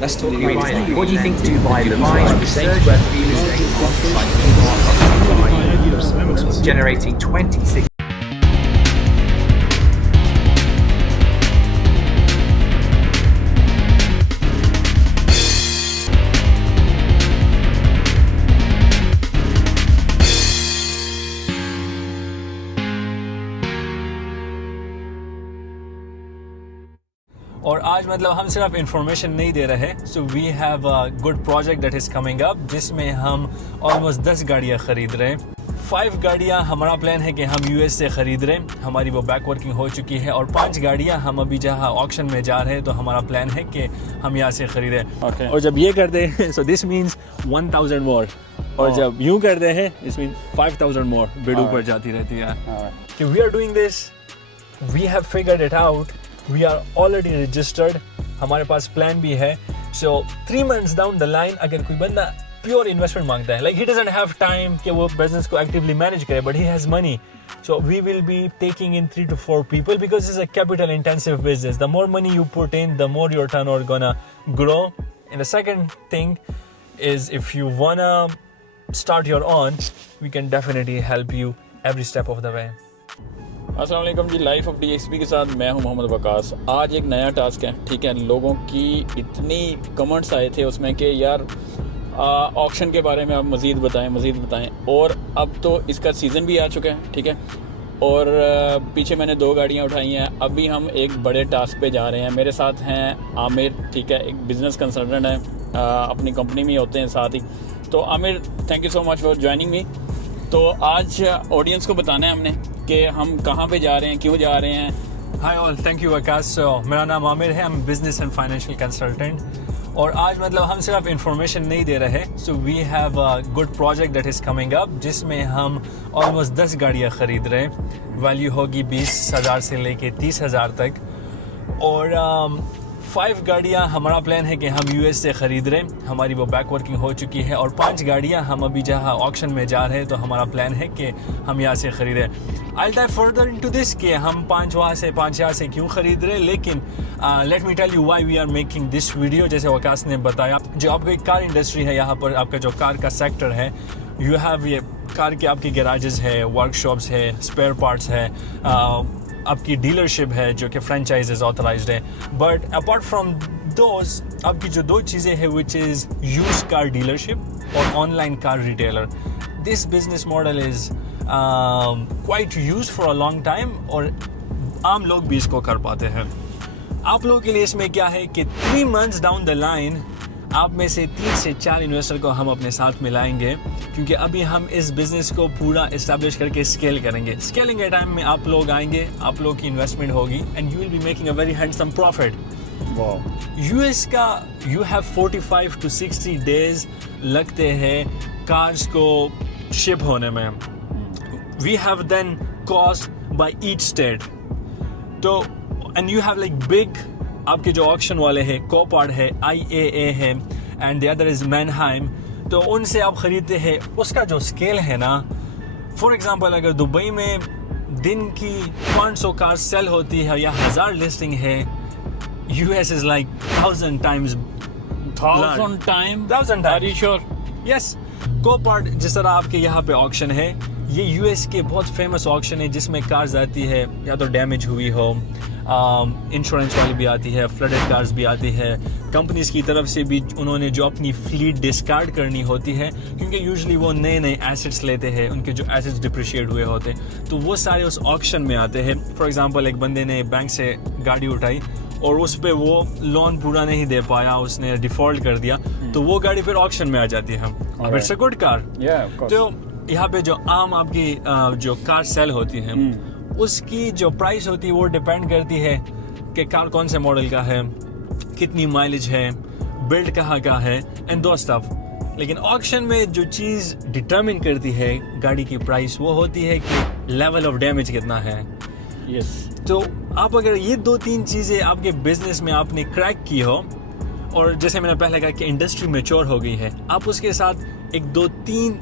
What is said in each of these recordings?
Let's talk about What Dubai. do you think Dubai looks like? Same square feet, generating 26. और आज मतलब हम सिर्फ इंफॉर्मेशन नहीं दे रहे, so we have a good project that is coming up, जिसमें हम ऑलमोस्ट 10 गाड़ियाँ ख़रीद रहे हैं। 5 गाड़ियाँ हमारा प्लान है कि हम यूएस से ख़रीद रहे हैं, हमारी वो बैक वर्किंग हो चुकी है। और 5 गाड़ियाँ हम अभी जहाँ ऑक्शन में जा रहे हैं, तो हमारा प्लान है कि हम यहाँ से ख़रीदें। और जब ये करते हैं सो दिस मीन्स 1000 मोर, और जब यूँ करते हैं इस मीन 5000 मोर बिड ऊपर जाती रहती है। कि we are doing this, we have figured it out, we are already registered, हमारे पास प्लान भी है। So 3 months down the line अगर कोई बंदा प्योर इन्वेस्टमेंट मांगता है, like he doesn't have time कि वो बिजनेस को एक्टिवली मैनेज करे, but he has money, so we will be taking in 3 to 4 people because it's a capital intensive business. The more money you put in, the more your turnover gonna grow. And the second thing is, if you wanna start your own, we can definitely help you every step of the way. अस्सलाम वालेकुम जी, life of डीएक्सपी के साथ मैं हूं मोहम्मद वकास। आज एक नया task है, ठीक है। लोगों की इतनी कमेंट्स आए थे उसमें कि यार ऑक्शन के बारे में आप मज़ीद बताएं। और अब तो इसका सीज़न भी आ चुका है, ठीक है। और पीछे मैंने 2 गाड़ियां उठाई हैं। अभी हम एक बड़े टास्क पे जा रहे हैं। मेरे साथ हैं आमिर, ठीक है, एक बिज़नेस कंसल्टेंट है, अपनी कंपनी में होते हैं साथ ही। तो Aamir, thank you so much for joining me. तो आज ऑडियंस को बताना है हमने कि हम कहाँ पे जा रहे हैं, क्यों जा रहे हैं। Hi all, thank you Waqas. So मेरा नाम आमिर है, हम बिजनेस एंड फाइनेंशियल कंसल्टेंट। और आज मतलब हम सिर्फ इंफॉर्मेशन नहीं दे रहे, so we have a good project that is coming up, जिसमें हम ऑलमोस्ट 10 गाड़ियाँ ख़रीद रहे हैं। वैल्यू होगी 20,000 से लेके 30,000 तक। और 5 गाड़ियाँ हमारा प्लान है कि हम यूएस से ख़रीद रहे हैं, हमारी वो बैक वर्किंग हो चुकी है। और 5 गाड़ियाँ हम अभी जहाँ ऑक्शन में जा रहे हैं, तो हमारा प्लान है कि हम यहाँ से ख़रीदें। आई डाइव फर्दर इनटू दिस कि हम 5 वहाँ से 5 यहाँ से क्यों ख़रीद रहे हैं, लेकिन let me tell you why we are making this video. जैसे वकास ने बताया, जो आपको एक कार इंडस्ट्री है, यहाँ पर आपका जो कार का सेक्टर है, यू हैव ये कार के आपके गैराजेस है, वर्कशॉप्स है, स्पेयर पार्ट्स है, आपकी डीलरशिप है जो कि फ्रेंचाइजेज ऑथराइज्ड है। बट अपार्ट फ्रॉम दोज, आपकी जो 2 चीज़ें हैं, which is use car dealership और online car retailer. This business model is quite use for a long time, और आम लोग भी इसको कर पाते हैं। आप लोगों के लिए इसमें क्या है कि 3 months डाउन द लाइन आप में से 3 से 4 इन्वेस्टर को हम अपने साथ मिलाएंगे, क्योंकि अभी हम इस बिज़नेस को पूरा इस्टेब्लिश करके स्केल करेंगे। स्केलिंग के टाइम में आप लोग आएंगे, आप लोग की इन्वेस्टमेंट होगी, and you will be making a very handsome profit. US का यू हैव 45 to 60 days लगते हैं कार्स को शिप होने में। We have then cost by each state. तो and you have like big, आपके जो ऑक्शन वाले हैं, कोपार्ड है, IAA है, and the other is Manheim. तो उनसे आप खरीदते हैं, उसका जो स्केल है ना, फॉर एग्जांपल अगर दुबई में दिन की 500 कार सेल होती है या 1000 लिस्टिंग है, US is like 1000 times। 1000 times? Are you sure? Yes. Copart जिस तरह आपके यहाँ पे ऑक्शन है, ये यूएस के बहुत फेमस ऑक्शन है, जिसमें कार्स आती है या तो डैमेज हुई हो, इंश्योरेंस वाली भी आती है, फ्लडेड कार्स भी आती है, कंपनीज की तरफ से भी उन्होंने जो अपनी फ्लीट डिस्कार्ड करनी होती है, क्योंकि यूजुअली वो नए नए एसेट्स लेते हैं, उनके जो एसेट्स डिप्रिशिएट हुए होते हैं, तो वो सारे उस ऑक्शन में आते हैं। फॉर एग्जांपल, एक बंदे ने बैंक से गाड़ी उठाई और उस पर वो लोन पूरा नहीं दे पाया, उसने डिफॉल्ट कर दिया, तो वो गाड़ी फिर ऑक्शन में आ जाती है। अब इट्स अ गुड कार। तो यहाँ पे जो आम आपकी जो कार सेल होती है, उसकी जो प्राइस होती है वो डिपेंड करती है कि कार कौन से मॉडल का है, कितनी माइलेज है, बिल्ड कहाँ का है, एंड दो स्टफ। लेकिन ऑक्शन में जो चीज़ डिटरमिन करती है गाड़ी की प्राइस, वो होती है कि लेवल ऑफ डैमेज कितना है। यस। तो आप अगर ये 2-3 चीज़ें आपके बिजनेस में आपने क्रैक की हो, और जैसे मैंने पहले कहा कि इंडस्ट्री मैच्योर हो गई है, आप उसके साथ एक 2-3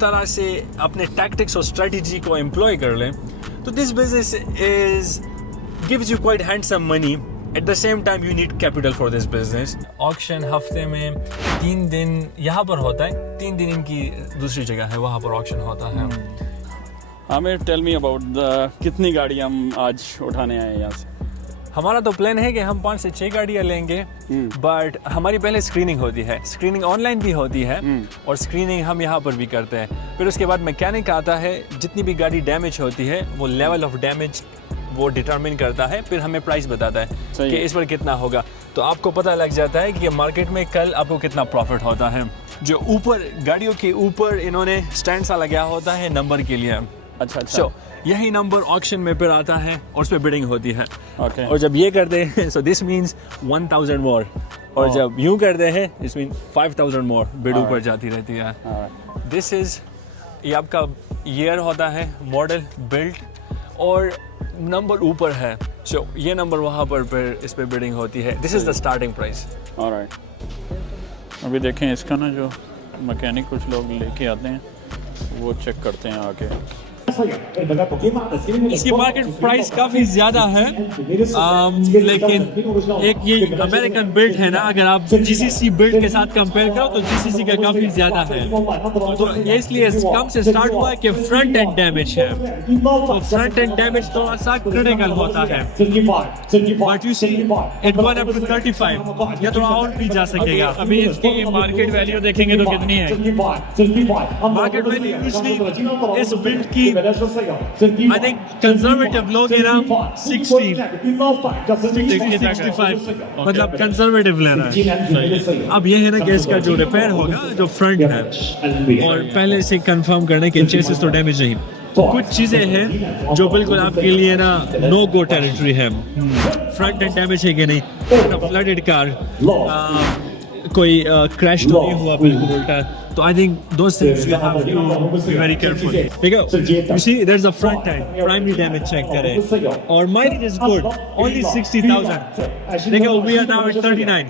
तरह से अपने टैक्टिक्स और स्ट्रेटजी को एम्प्लॉय कर लें, तो this business is gives you quite handsome money at the same time you need capital for this business. Auction हफ्ते में 3 दिन यहाँ पर होता है, 3 दिन इनकी दूसरी जगह है वहाँ पर ऑक्शन होता है। आमिर टेल मी अबाउट कितनी गाड़ी हम आज उठाने आए हैं यहाँ से? हमारा तो प्लान है कि हम 5 से 6 गाड़ियाँ लेंगे, बट हमारी पहले स्क्रीनिंग होती है, स्क्रीनिंग ऑनलाइन भी होती है और स्क्रीनिंग हम यहाँ पर भी करते हैं। फिर उसके बाद मैकेनिक आता है, जितनी भी गाड़ी डैमेज होती है वो लेवल ऑफ डैमेज वो डिटरमिन करता है, फिर हमें प्राइस बताता है कि इस पर कितना होगा। तो आपको पता लग जाता है कि मार्केट में कल आपको कितना प्रॉफिट होता है। जो ऊपर गाड़ियों के ऊपर इन्होंने स्टैंड सा लगा होता है नंबर के लिए। अच्छा। So, यही नंबर ऑक्शन में फिर आता है और उस पर बिडिंग होती है। Okay. और जब ये करते हैं सो दिस मीन्स 1000 मोर, और जब यूं करते हैं दिस मीन 5000 मोर बिड ऊपर जाती रहती है। दिस इज ये आपका ईयर होता है, मॉडल, बिल्ड और नंबर ऊपर है। सो ये नंबर वहाँ पर फिर इस पे बिडिंग होती है। This is the starting price. Alright, अभी देखें इसका ना जो मैकेनिक कुछ लोग लेके आते हैं वो चेक करते हैं आके। इसकी मार्केट प्राइस काफ़ी ज़्यादा है, लेकिन एक ये अमेरिकन बिल्ड है ना, अगर आप जीसीसी बिल्ड के साथ कंपेयर करो तो जीसीसी का काफ़ी ज़्यादा है। तो ये इसलिए कम से स्टार्ट हुआ है कि फ्रंट एंड डैमेज है, तो फ्रंट एंड डैमेज थोड़ा सा क्रिटिकल होता है। But you see it gone up to 35, या थोड़ा और भी जा सकेगा। अभी इसकी मार्केट वैल्यू देखेंगे तो कितनी है? मार्केट वैल्यू यूजुअली इस बिल्ड की I think conservative लोग है ना 60 65, मतलब conservative ले रहा है। अब ये है ना कि इसका जो रिपेयर होगा जो फ्रंट है, और पहले से कंफर्म करने के चेसिस तो डैमेज नहीं, कुछ चीज़ें हैं जो बिल्कुल आपके लिए ना नो गो टेरिटरी है। फ्रंट एंड डैमेज है कि नहीं, फ्लडेड कार, कोई क्रैश तो नहीं हुआ बिल्कुल उल्टा, तो I think those things you have to be very careful. Because you see, there's a front end primary damage check करें, और mileage is good, only 60,000. देखो we are now at 39.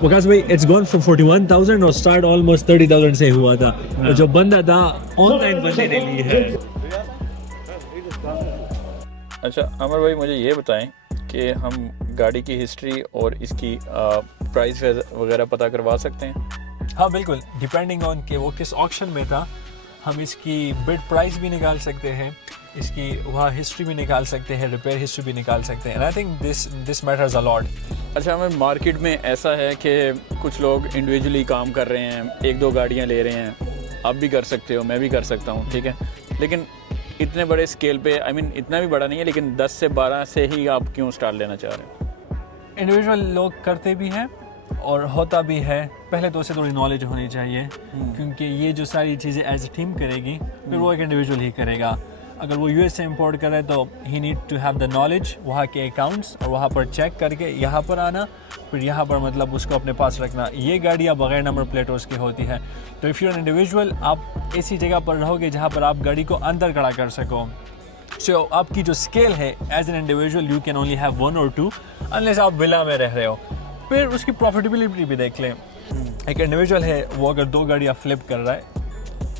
Because भाई it's gone from 41,000 और start almost 30,000 से हुआ था, और जो बंदा था ऑनलाइन बंदे ने ली है। अच्छा अमर भाई, मुझे ये बताएं कि हम गाड़ी की हिस्ट्री और इसकी प्राइस वगैरह पता करवा सकते हैं? हाँ बिल्कुल, डिपेंडिंग ऑन कि वो किस ऑक्शन में था हम इसकी बिड प्राइस भी निकाल सकते हैं, इसकी वहाँ हिस्ट्री भी निकाल सकते हैं, रिपेयर हिस्ट्री भी निकाल सकते हैं। And I think this matters a lot. अच्छा, हमें मार्केट में ऐसा है कि कुछ लोग इंडिविजुअली काम कर रहे हैं, 1-2 गाड़ियाँ ले रहे हैं, आप भी कर सकते हो, मैं भी कर सकता हूँ, ठीक है, लेकिन इतने बड़े स्केल पे, आई मीन इतना भी बड़ा नहीं है, लेकिन 10 से 12 से ही आप क्यों स्टार्ट लेना चाह रहे हैं? इंडिविजुअल लोग करते भी हैं और होता भी है। पहले तो उसे थोड़ी नॉलेज होनी चाहिए, क्योंकि ये जो सारी चीज़ें एज ए टीम करेगी, फिर वो एक इंडिविजुअल ही करेगा। अगर वो यूएस से इंपोर्ट करे तो ही need to have the knowledge, वहाँ के अकाउंट्स और वहाँ पर चेक करके यहाँ पर आना, फिर यहाँ पर मतलब उसको अपने पास रखना। ये गाड़ियाँ बगैर नंबर प्लेटों की होती है, तो इफ़ यू एन इंडिविजुअल आप ऐसी जगह पर रहोगे जहाँ पर आप गाड़ी को अंदर खड़ा कर सको। सो आपकी जो स्केल है as an individual you can only have 1 or 2 unless आप विला में रह रहे हो। फिर उसकी प्रॉफिटेबिलिटी भी देख लें। एक इंडिविजुअल है वो अगर 2 गाड़ियाँ फ्लिप कर रहा है,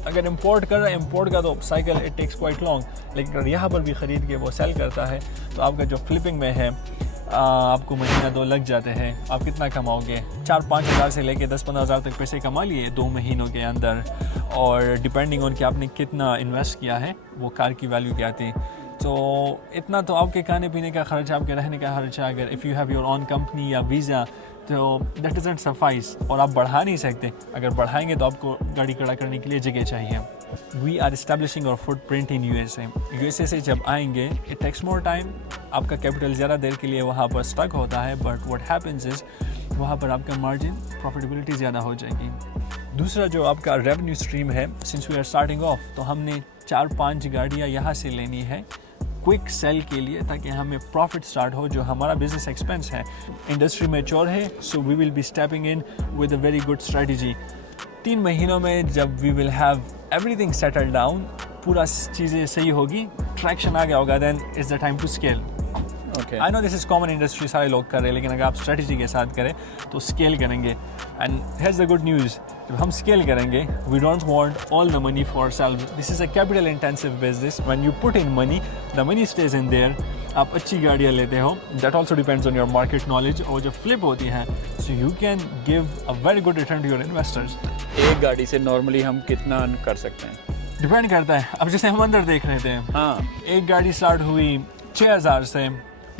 अगर इंपोर्ट कर रहा है, इंपोर्ट का तो cycle it takes quite long, लेकिन अगर यहाँ पर भी ख़रीद के वो सेल करता है तो आपका जो फ्लिपिंग में है आपको महीना 2 लग जाते हैं। आप कितना कमाओगे? 4-5 हज़ार से लेके 10-15 हज़ार तक पैसे कमा लिए 2 महीनों के अंदर, और डिपेंडिंग ऑन कि आपने कितना इन्वेस्ट किया है वो कार की वैल्यू क्या थी। तो इतना तो आपके खाने पीने का खर्चा, आपके रहने का खर्चा, अगर if you have your on company या वीज़ा तो दैट डजंट सफाइस, और आप बढ़ा नहीं सकते। अगर बढ़ाएंगे तो आपको गाड़ी खड़ा करने के लिए जगह चाहिए। वी आर इस्टेब्लिशिंग और फुटप्रिंट इन यूएसए से जब आएंगे इट टेक्स मोर टाइम, आपका कैपिटल ज़्यादा देर के लिए वहाँ पर स्टक होता है, बट व्हाट हैपेंस इज़ वहाँ पर आपका मार्जिन प्रॉफिटेबिलिटी ज़्यादा हो जाएगी। दूसरा जो आपका रेवेन्यू स्ट्रीम है, since we are starting off, तो हमने 4-5 गाड़ियाँ यहाँ से लेनी है क्विक सेल के लिए, ताकि हमें प्रॉफिट स्टार्ट हो। जो हमारा बिजनेस एक्सपेंस है, इंडस्ट्री मैच्योर है, so we will be stepping in with a very good strategy. 3 महीनों में जब we will have everything settle down, पूरा चीज़ें सही होगी, ट्रैक्शन आ गया होगा, then it's the time to scale. Okay. I know this is common industry, सारे लोग कर रहे हैं, लेकिन अगर आप स्ट्रेटजी के साथ करें तो स्केल करेंगे. And here's the good news, जब हम स्केल करेंगे we don't want all the money for self. This is a capital intensive business. When you put in money, the money stage in there. आप अच्छी गाड़ियाँ लेते हो, that also depends on your market knowledge. और जो flip होती हैं, so you can give a very good return to your investors. एक गाड़ी से नॉर्मली हम कितना अर्न कर सकते हैं? डिपेंड करता है. अब जैसे हम अंदर देख रहे थे, हाँ, एक गाड़ी स्टार्ट हुई 6,000 से,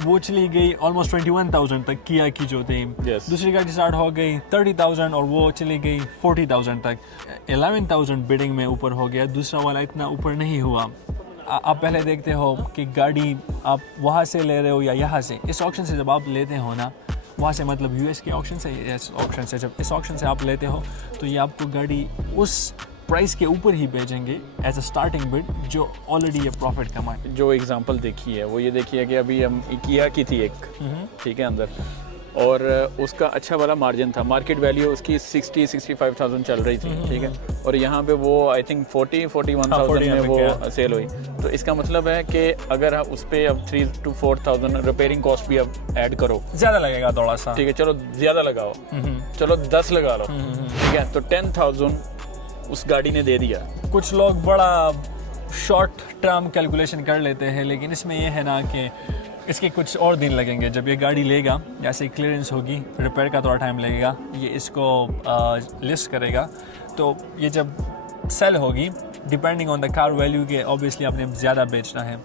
वो चली गई ऑलमोस्ट 21,000 तक, किया की जो थी. Yes. दूसरी गाड़ी स्टार्ट हो गई 30,000 और वो चली गई 40,000 तक. 11,000 बिडिंग में ऊपर हो गया. दूसरा वाला इतना ऊपर नहीं हुआ. आप पहले देखते हो कि गाड़ी आप वहाँ से ले रहे हो या यहाँ से. इस ऑक्शन से जब आप लेते हो ना, वहाँ से मतलब यूएस के ऑक्शन से, इस ऑक्शन से, जब इस ऑक्शन से आप लेते हो तो ये आपको गाड़ी उस प्राइस के ऊपर ही बेचेंगे एज अ स्टार्टिंग बिड, जो ऑलरेडी ये प्रॉफिट कमाए. जो एग्जांपल देखी है वो ये देखी है कि अभी हम किया की थी एक, ठीक है, अंदर, और उसका अच्छा वाला मार्जिन था. मार्केट वैल्यू उसकी 60-65,000 चल रही थी, ठीक है, और यहाँ पे वो आई थिंक 41,000 में वो सेल हुई. तो इसका मतलब है कि अगर आप उस पर अब 3,000 to 4,000 रिपेयरिंग कॉस्ट भी अब ऐड करो, ज़्यादा लगेगा थोड़ा सा. ठीक है, चलो ज़्यादा लगाओ, चलो 10 लगा लो, ठीक है, तो 10,000 उस गाड़ी ने दे दिया. कुछ लोग बड़ा शॉर्ट टर्म कैलकुलेशन कर लेते हैं, लेकिन इसमें ये है ना कि इसके कुछ और दिन लगेंगे. जब ये गाड़ी लेगा, जैसे क्लियरेंस होगी, रिपेयर का थोड़ा टाइम लगेगा, ये इसको लिस्ट करेगा, तो ये जब सेल होगी, depending on the car value के, ऑब्वियसली आपने ज़्यादा बेचना है.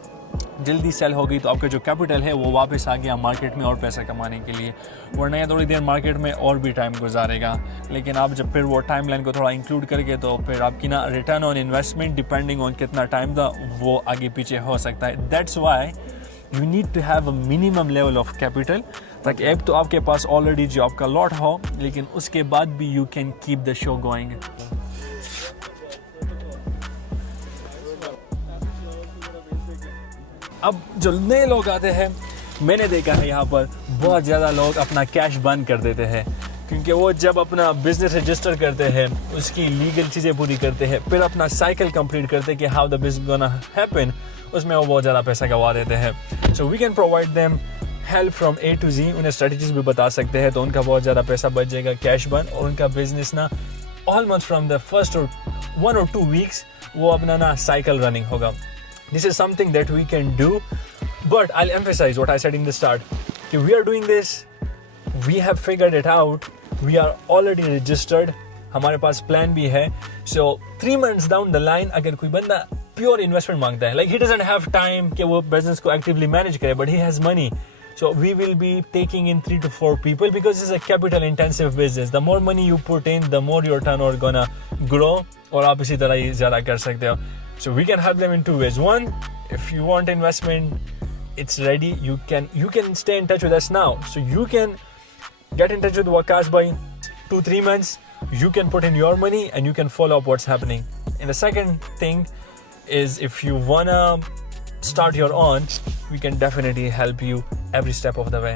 जल्दी सेल होगी तो आपका जो कैपिटल है वो वापस आ गया मार्केट में और पैसा कमाने के लिए, वरना ये थोड़ी देर मार्केट में और भी टाइम गुजारेगा. लेकिन आप जब फिर वो टाइम लाइन को थोड़ा इंक्लूड करके, तो फिर आपकी ना return on investment depending on कितना टाइम था वो आगे पीछे हो सकता है. That's why you need to have a minimum level of capital, ताकि एक तो आपके पास ऑलरेडी जो आपका लॉट हो, लेकिन उसके बाद भी you can keep the show going. अब जो नए लोग आते हैं, मैंने देखा है यहाँ पर बहुत ज़्यादा लोग अपना कैश बंद कर देते हैं, क्योंकि वो जब अपना बिजनेस रजिस्टर करते हैं, उसकी लीगल चीज़ें पूरी करते हैं, फिर अपना साइकिल कंप्लीट करते हैं कि how the business gonna happen, उसमें वो बहुत ज़्यादा पैसा गवा देते हैं. So we can provide them help from A to Z. उन्हें स्ट्रेटजीज भी बता सकते हैं, तो उनका बहुत ज़्यादा पैसा बच जाएगा कैश बंद, और उनका बिजनेस ना ऑलमोस्ट फ्रॉम द फर्स्ट और 1 or 2 weeks वो अपना ना साइकिल रनिंग होगा. This is something that we can do, but I'll emphasize what I said in the start. If we are doing this, we have figured it out, we are already registered, हमारे पास plan भी है. So 3 months down the line, अगर कोई बंदा pure investment मांगता है, like he doesn't have time कि वो बिजनेस को एक्टिवली मैनेज करे, but he has money, so we will be taking in 3 to 4 people, because it's a capital intensive business. The more money you put in, the more your turnover gonna grow, और आप इसी तरह ही ज़्यादा कर सकते हो. So we can help them in 2 ways. One, if you want investment, it's ready. You can stay in touch with us now. So you can get in touch with Waqas by 2-3 months. You can put in your money and you can follow up what's happening. And the second thing is, if you wanna start your own, we can definitely help you every step of the way.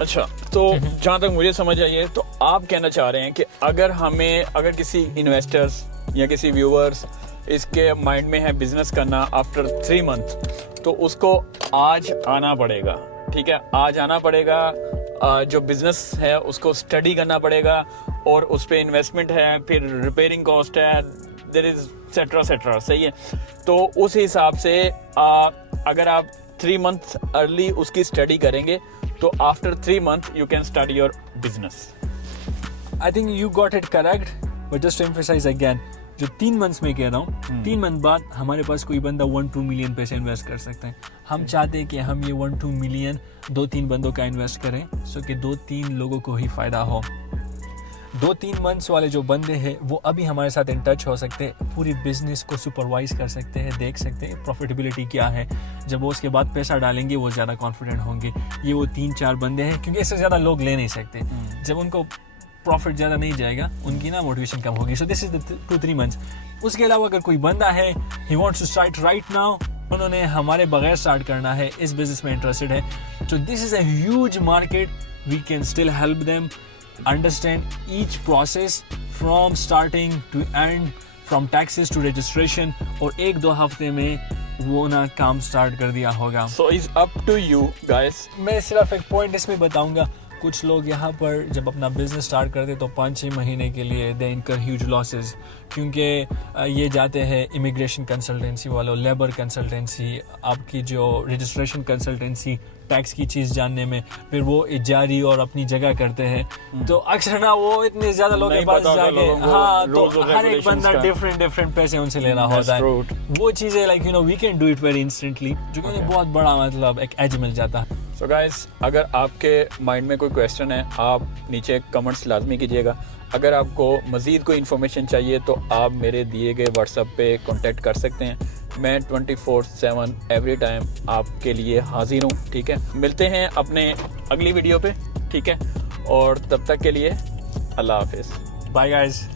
अच्छा, तो जहाँ तक मुझे समझ आई है, तो आप कहना चाह रहे हैं कि अगर किसी इन्वेस्टर्स या किसी व्यूअर्स इसके माइंड में है बिजनेस करना आफ्टर 3 मंथ, तो उसको आज आना पड़ेगा, ठीक है, आज आना पड़ेगा, जो बिजनेस है उसको स्टडी करना पड़ेगा, और उस पर इन्वेस्टमेंट है, फिर रिपेयरिंग कॉस्ट है, देयर इज सेट्रा, सही है. तो उस हिसाब से अगर आप 3 मंथ अर्ली उसकी स्टडी करेंगे, तो after 3 month you can start your business. I think you got it correct, but just to emphasize again, जो 3 मंथ्स में कह रहा हूँ, 3 मंथ बाद हमारे पास कोई बंदा 1-2 मिलियन पैसे इन्वेस्ट कर सकते हैं. हम चाहते हैं कि हम ये 1-2 मिलियन 2-3 बंदों का इन्वेस्ट करें, सो कि 2-3 लोगों को ही फ़ायदा हो. 2-3 मंथ्स वाले जो बंदे हैं वो अभी हमारे साथ इन टच हो सकते हैं, पूरी बिजनेस को सुपरवाइज कर सकते हैं, देख सकते हैं प्रॉफिटेबिलिटी क्या है. जब वो उसके बाद पैसा डालेंगे वो ज़्यादा कॉन्फिडेंट होंगे. ये वो 3-4 बंदे हैं, क्योंकि इससे ज़्यादा लोग ले नहीं सकते. जब उनको प्रॉफिट ज़्यादा नहीं जाएगा, उनकी ना मोटिवेशन कम होगी. So this is the 2-3 months. उसके अलावा अगर कोई बंदा है, he wants to start right now, उन्होंने हमारे बगैर स्टार्ट करना है, इस बिजनेस में इंटरेस्टेड है, so this is a huge market. We can still help them understand each process from starting to end, from taxes to registration, और 1-2 हफ्ते में वो ना काम स्टार्ट कर दिया होगा। So is up to you guys. मैं सिर्फ एक पॉइंट इसमें बताऊंगा, कुछ लोग यहाँ पर जब अपना बिजनेस स्टार्ट करते तो 5-6 महीने के लिए दे इनकर ह्यूज लॉसेस, क्योंकि ये जाते हैं इमिग्रेशन कंसल्टेंसी वालों, लेबर कंसल्टेंसी, आपकी जो रजिस्ट्रेशन कंसल्टेंसी, टैक्स की चीज़ जानने में, फिर वो इजारी और अपनी जगह करते हैं। तो अक्सर ना वो इतने ज़्यादा लोगों के पास जाके, हाँ, तो हर एक बंदा डिफरेंट पैसे उनसे लेना होता है। वो चीज़ें like you know we can do it very instantly, जो कि बहुत बड़ा मतलब एक एज मिल जाता है। सो गाइस, अगर आपके माइंड में कोई क्वेश्चन है आप नीचे कमेंट्स लाजमी कीजिएगा। अगर आपको मज़ीद कोई इन्फॉर्मेशन चाहिए तो आप मेरे दिए गए व्हाट्सएप पे कांटेक्ट कर सकते हैं। मैं 24/7 एवरी टाइम आपके लिए हाजिर हूँ, ठीक है। मिलते हैं अपने अगली वीडियो पे, ठीक है, और तब तक के लिए अल्लाह हाफिज़। Bye guys.